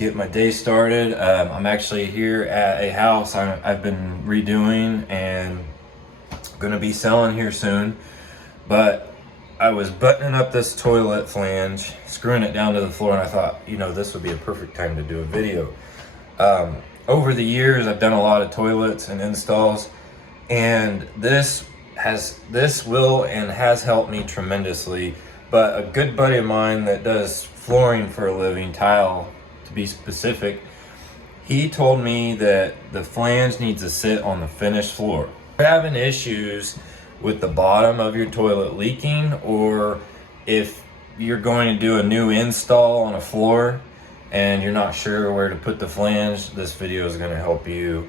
get my day started. I'm actually here at a house I've been redoing and going to be selling here soon. But I was buttoning up this toilet flange, screwing it down to the floor, and I thought, you know, this would be a perfect time to do a video. Over the years, I've done a lot of toilets and installs, and this will and has helped me tremendously. But a good buddy of mine that does flooring for a living, tile to be specific, he told me that the flange needs to sit on the finished floor. If you're having issues with the bottom of your toilet leaking, or if you're going to do a new install on a floor and you're not sure where to put the flange, this video is going to help you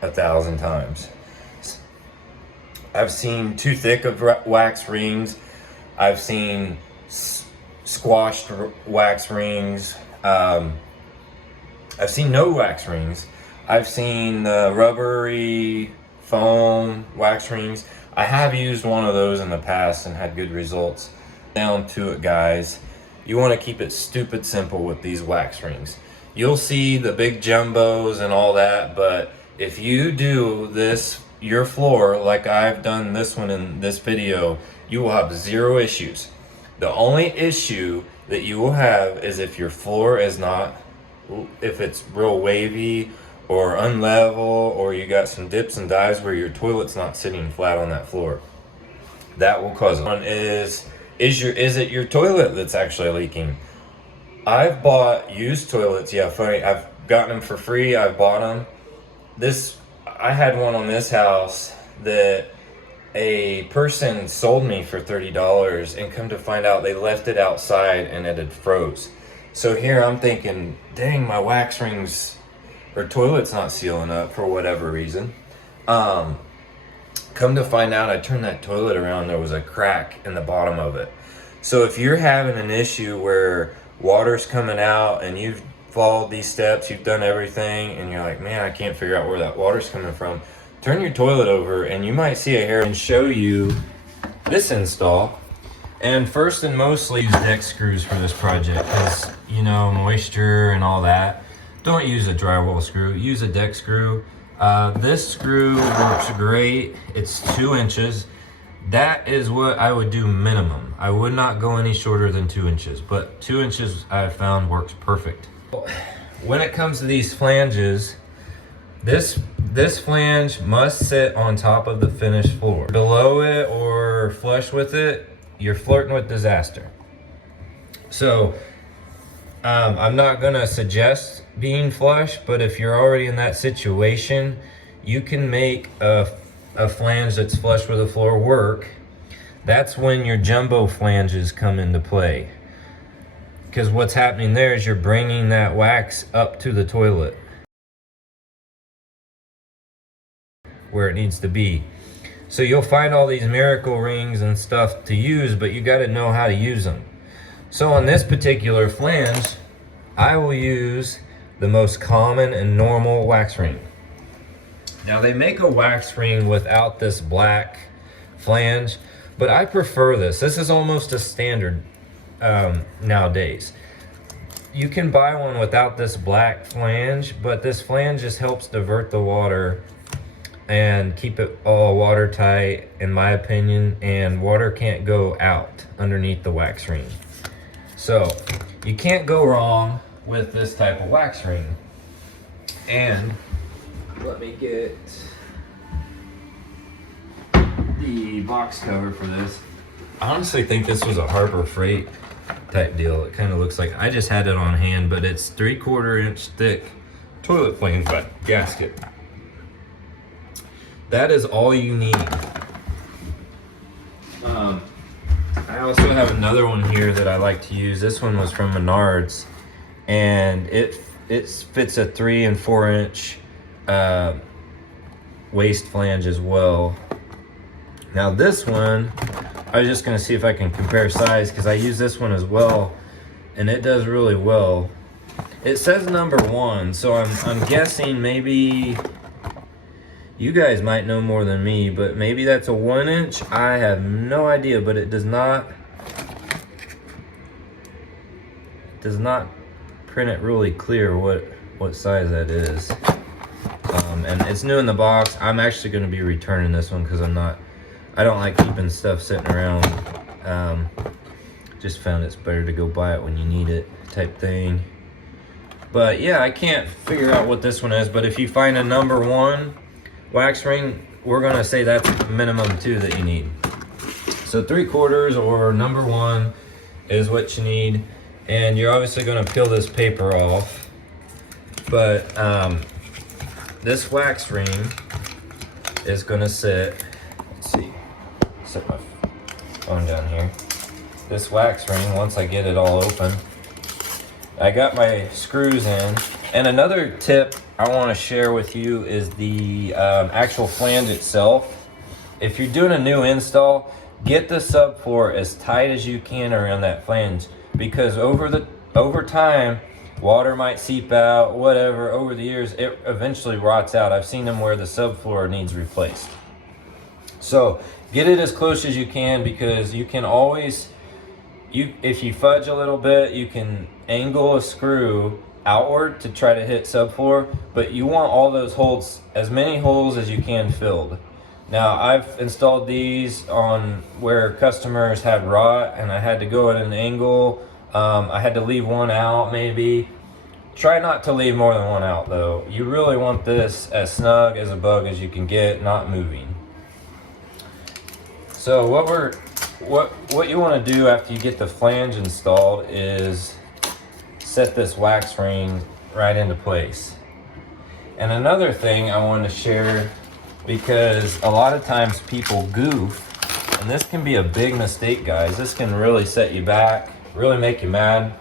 1,000 times. I've seen too thick of wax rings. I've seen squashed wax rings. I've seen no wax rings. I've seen rubbery foam wax rings. I have used one of those in the past and had good results. Down to it, guys. You want to keep it stupid simple with these wax rings. You'll see the big jumbos and all that, but if you do this, your floor, like I've done this one in this video, you will have zero issues. The only issue that you will have is if your floor is not, if it's real wavy or unlevel, or you got some dips and dives where your toilet's not sitting flat on that floor. That will cause it. One is it your toilet that's actually leaking? I've bought used toilets. Yeah, funny. I've gotten them for free. I've bought them. I had one on this house that a person sold me for $30, and come to find out they left it outside and it had froze. So here I'm thinking, dang, my wax rings or toilet's not sealing up for whatever reason. Come to find out, I turned that toilet around, there was a crack in the bottom of it. So if you're having an issue where water's coming out and you've followed these steps, you've done everything, and you're like, man, I can't figure out where that water's coming from, turn your toilet over and you might see a hair, and show you this install. And first and mostly use deck screws for this project, because, you know, moisture and all that. Don't use a drywall screw, use a deck screw. This screw works great. It's 2 inches. That is what I would do minimum. I would not go any shorter than 2 inches, but 2 inches I've found works perfect. When it comes to these flanges, this flange must sit on top of the finished floor. Below it or flush with it, you're flirting with disaster. So I'm not gonna suggest being flush, but if you're already in that situation, you can make a flange that's flush with the floor work. That's when your jumbo flanges come into play, because what's happening there is you're bringing that wax up to the toilet where it needs to be. So you'll find all these miracle rings and stuff to use, but you got to know how to use them. So on this particular flange, I will use the most common and normal wax ring. Now they make a wax ring without this black flange, but I prefer this. This is almost a standard nowadays. You can buy one without this black flange, but this flange just helps divert the water and keep it all watertight, in my opinion, and water can't go out underneath the wax ring. So you can't go wrong with this type of wax ring. And let me get the box cover for this. I honestly think this was a Harbor Freight type deal. It kind of looks like, I just had it on hand, but it's 3/4 inch thick toilet flange gasket. That is all you need. I also have another one here that I like to use. This one was from Menards, and it fits a 3 and 4 inch waist flange as well. Now this one, I was just gonna see if I can compare size, because I use this one as well, and it does really well. It says number 1, so I'm guessing maybe you guys might know more than me, but maybe that's a 1 inch. I have no idea, but it does not print it really clear what size that is. And it's new in the box. I'm actually going to be returning this one because I don't like keeping stuff sitting around. Just found it's better to go buy it when you need it type thing. But yeah, I can't figure out what this one is, but if you find a number 1 wax ring, we're gonna say that's minimum 2 that you need. So 3/4 or number 1 is what you need. And you're obviously gonna peel this paper off. But this wax ring is gonna sit, let's see, set my phone down here. This wax ring, once I get it all open, I got my screws in. And another tip I want to share with you is the actual flange itself. If you're doing a new install, get the subfloor as tight as you can around that flange, because over time water might seep out, whatever. Over the years it eventually rots out. I've seen them where the subfloor needs replaced. So get it as close as you can, because you can always, if you fudge a little bit, you can angle a screw outward to try to hit subfloor, but you want all those holes, as many holes as you can, filled. Now I've installed these on where customers had rot and I had to go at an angle. I had to leave one out maybe. Try not to leave more than one out though. You really want this as snug as a bug as you can get, not moving. So what you want to do after you get the flange installed is set this wax ring right into place. And another thing I want to share, because a lot of times people goof, and this can be a big mistake, guys. This can really set you back, really make you mad.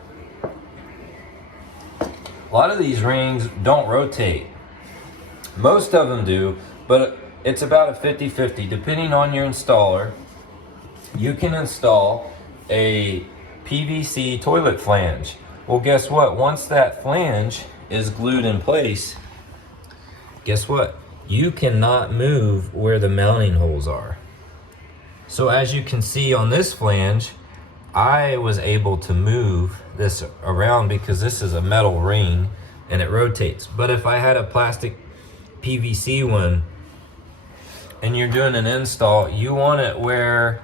A lot of these rings don't rotate. Most of them do, but it's about a 50-50 depending on your installer. You can install a PVC toilet flange. Well, guess what? Once that flange is glued in place, guess what? You cannot move where the mounting holes are. So as you can see on this flange, I was able to move this around because this is a metal ring and it rotates. But if I had a plastic PVC one and you're doing an install, you want it where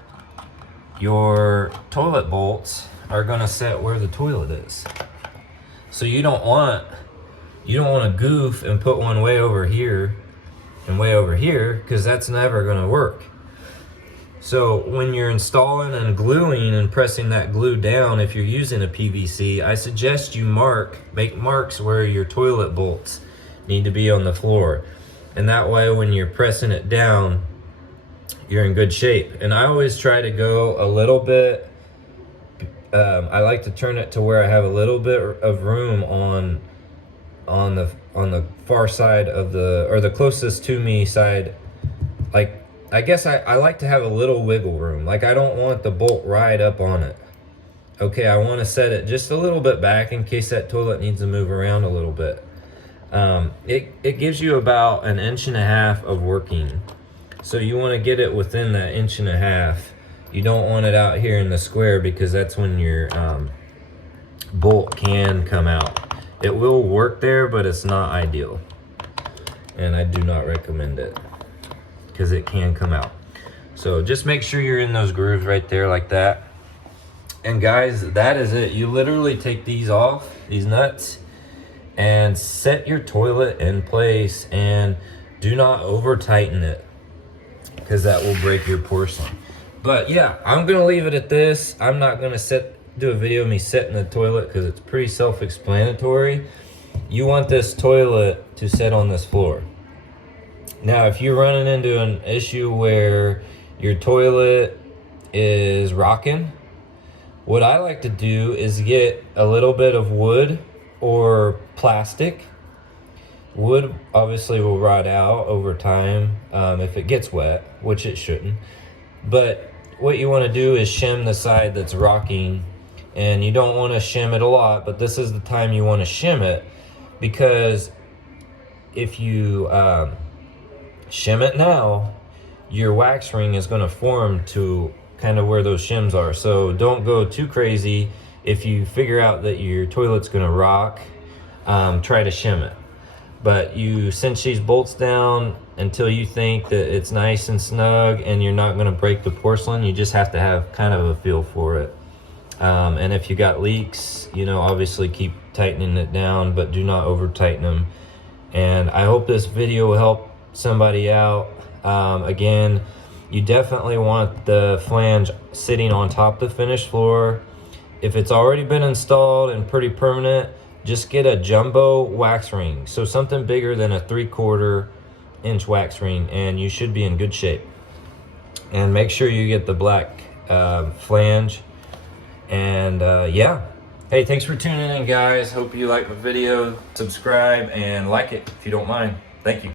your toilet bolts are gonna sit where the toilet is. So you don't want to goof and put one way over here and way over here, because that's never gonna work. So when you're installing and gluing and pressing that glue down, if you're using a PVC, I suggest you make marks where your toilet bolts need to be on the floor. And that way when you're pressing it down, you're in good shape. And I always try to go a little bit, I like to turn it to where I have a little bit of room on the far side of the closest to me side. Like, I guess I like to have a little wiggle room. Like, I don't want the bolt right up on it. Okay, I want to set it just a little bit back in case that toilet needs to move around a little bit. It gives you about 1.5 inches of working. So you want to get it within that 1.5 inches. You don't want it out here in the square, because that's when your bolt can come out. It will work there, but it's not ideal. And I do not recommend it, because it can come out. So just make sure you're in those grooves right there like that. And guys, that is it. You literally take these off, these nuts, and set your toilet in place, and do not over tighten it, because that will break your porcelain. But yeah, I'm gonna leave it at this. I'm not gonna do a video of me setting the toilet, because it's pretty self-explanatory. You want this toilet to sit on this floor. Now, if you're running into an issue where your toilet is rocking, what I like to do is get a little bit of wood or plastic. Wood obviously will rot out over time if it gets wet, which it shouldn't. But what you want to do is shim the side that's rocking, and you don't want to shim it a lot, but this is the time you want to shim it, because if you shim it now, your wax ring is going to form to kind of where those shims are. So don't go too crazy if you figure out that your toilet's gonna rock, try to shim it. But you cinch these bolts down until you think that it's nice and snug and you're not gonna break the porcelain. You just have to have kind of a feel for it. And if you got leaks, you know, obviously keep tightening it down, but do not over tighten them. And I hope this video will help somebody out. Again, you definitely want the flange sitting on top of the finished floor. If it's already been installed and pretty permanent, just get a jumbo wax ring. So something bigger than a 3/4 inch wax ring, and you should be in good shape. And make sure you get the black flange. And yeah. Hey, thanks for tuning in, guys. Hope you like my video. Subscribe and like it if you don't mind. Thank you.